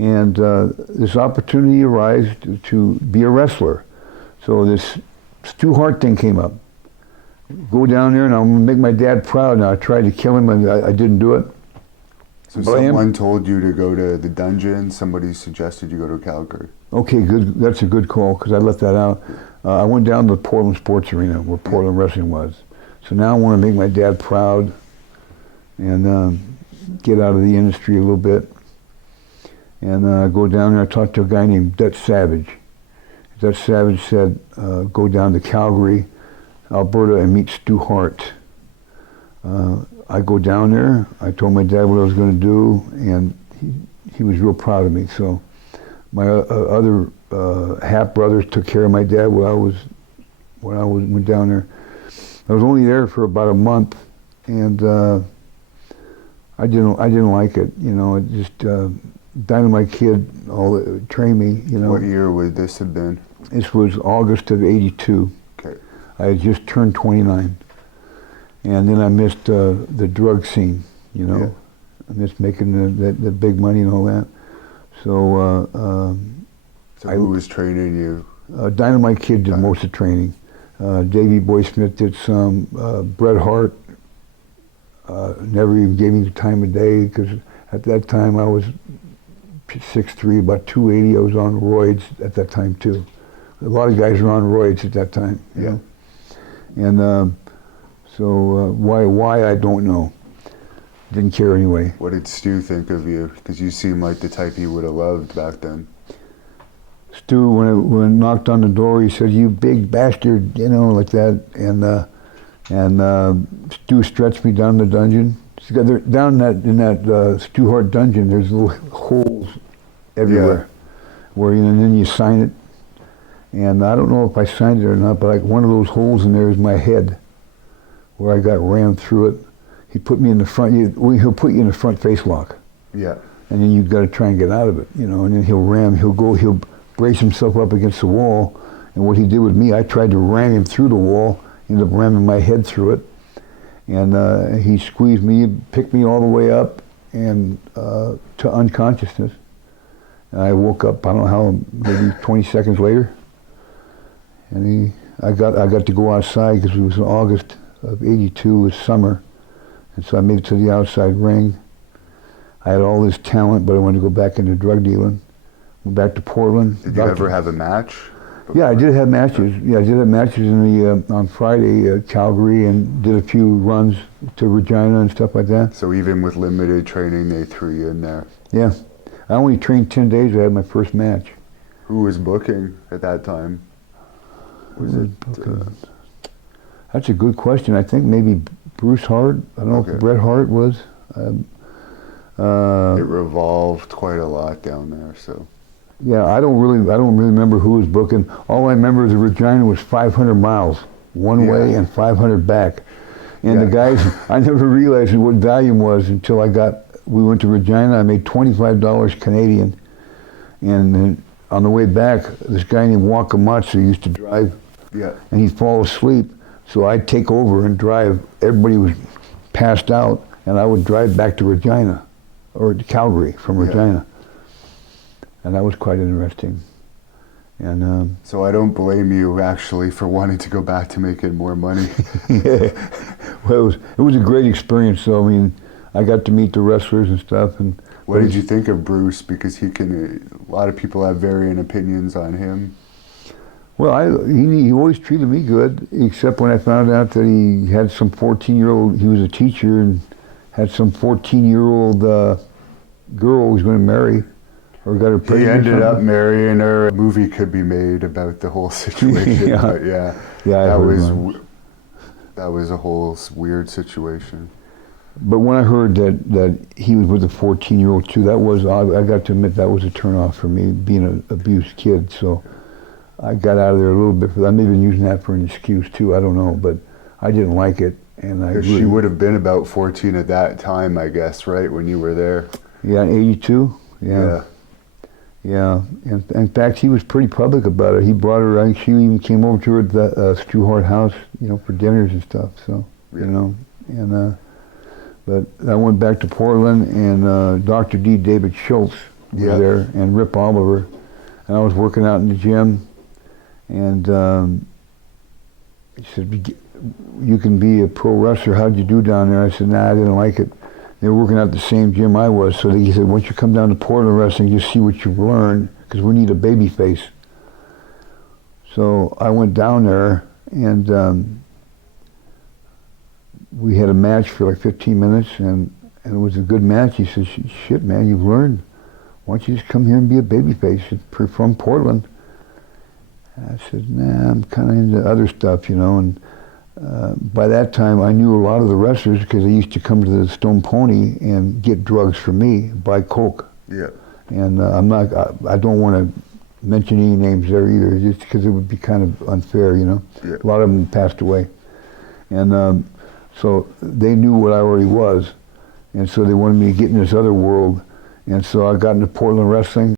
And this opportunity arose to be a wrestler. So this Stu Hart thing came up. Go down there and I'm gonna make my dad proud. Now I tried to kill him and I didn't do it. So someone told you to go to the dungeon, somebody suggested you go to Calgary. Okay, good. That's a good call because I left that out. I went down to the Portland Sports Arena where Portland Wrestling was. So now I want to make my dad proud and get out of the industry a little bit. And go down there. I talked to a guy named Dutch Savage. Dutch Savage said, go down to Calgary, Alberta, and meet Stu Hart. I go down there. I told my dad what I was going to do, and he was real proud of me. So my other half brothers took care of my dad when I went down there. I was only there for about a month, and I didn't like it. You know, it just Dynamite Kid trained me. You know. What year would this have been? This was August of '82. Okay. I had just turned 29. And then I missed the drug scene, you know. Yeah. I missed making the big money and all that. So who was training you? Dynamite Kid did most of the training. Davey Boy Smith did some. Bret Hart never even gave me the time of day because at that time I was 6'3", about 280. I was on roids at that time too. A lot of guys were on roids at that time. Yeah. And so why I don't know. Didn't care anyway. What did Stu think of you? Because you seem like the type he would have loved back then. Stu, when I knocked on the door, he said, "You big bastard," you know, like that. And Stu stretched me down the dungeon. Down in that Stu Hart dungeon, there's little holes everywhere, where and then you sign it. And I don't know if I signed it or not, but like one of those holes in there is my head, where I got rammed through it. He put me in the front. He'll put you in the front face lock. Yeah. And then you've got to try and get out of it, you know. And then he'll brace himself up against the wall. And what he did with me, I tried to ram him through the wall. Ended up ramming my head through it. And he squeezed me, picked me all the way up and to unconsciousness. And I woke up, I don't know how, maybe 20 seconds later. And I got to go outside because it was in August of '82, it was summer. And so I made it to the outside ring. I had all this talent, but I wanted to go back into drug dealing. Went back to Portland. Did you ever have a match? Yeah, I did have matches. Yeah, I did have matches in on Friday, Calgary, and did a few runs to Regina and stuff like that. So even with limited training, they threw you in there? Yeah. I only trained 10 days. I had my first match. Who was booking at that time? That's a good question. I think maybe Bruce Hart. I don't know if Bret Hart was. It revolved quite a lot down there, so. Yeah, I don't really remember who was booking. All I remember is the Regina was 500 miles one way and 500 back. And the guys, I never realized what volume was until we went to Regina. I made $25 Canadian. And then on the way back, this guy named Wakamatsu used to drive. Yeah. And he'd fall asleep. So I'd take over and drive. Everybody was passed out, and I would drive back to Regina, or to Calgary from Regina. And that was quite interesting. And so I don't blame you actually for wanting to go back to making more money. Well, it was a great experience. So I mean, I got to meet the wrestlers and stuff. And what did you think of Bruce? Because a lot of people have varying opinions on him. Well, he always treated me good, except when I found out that he had some 14-year-old. He was a teacher and had some 14-year-old girl he was going to marry. Or got her pregnant. He ended up marrying her. A movie could be made about the whole situation. But that was a whole weird situation. But when I heard that he was with a 14-year-old too, I got to admit that was a turnoff for me, being an abused kid. So I got out of there a little bit. I may have been using that for an excuse too. I don't know, but I didn't like it, and she would have been about 14 at that time, I guess, right, when you were there. Yeah, in '82. Yeah. Yeah, and in fact, he was pretty public about it. He brought her, I think she even came over to her at the Stu Hart house, you know, for dinners and stuff, so, you know, and, but I went back to Portland, and Dr. D. David Schultz was Yeah. there, and Rip Oliver. And I was working out in the gym, and he said, "You can be a pro wrestler. How'd you do down there?" I said, "Nah, I didn't like it." They were working out at the same gym I was, so he said, "Why don't you come down to Portland Wrestling, you see what you've learned, because we need a babyface." So I went down there, and we had a match for like 15 minutes, and it was a good match. He said, "Shit, man, you've learned. Why don't you just come here and be a babyface? You're from Portland." And I said, "Nah, I'm kind of into other stuff, you know." And by that time, I knew a lot of the wrestlers because they used to come to the Stone Pony and get drugs from me, buy coke. Yeah. And I don't want to mention any names there either, just because it would be kind of unfair, you know. Yeah. A lot of them passed away. And so they knew what I already was. And so they wanted me to get in this other world. And so I got into Portland Wrestling.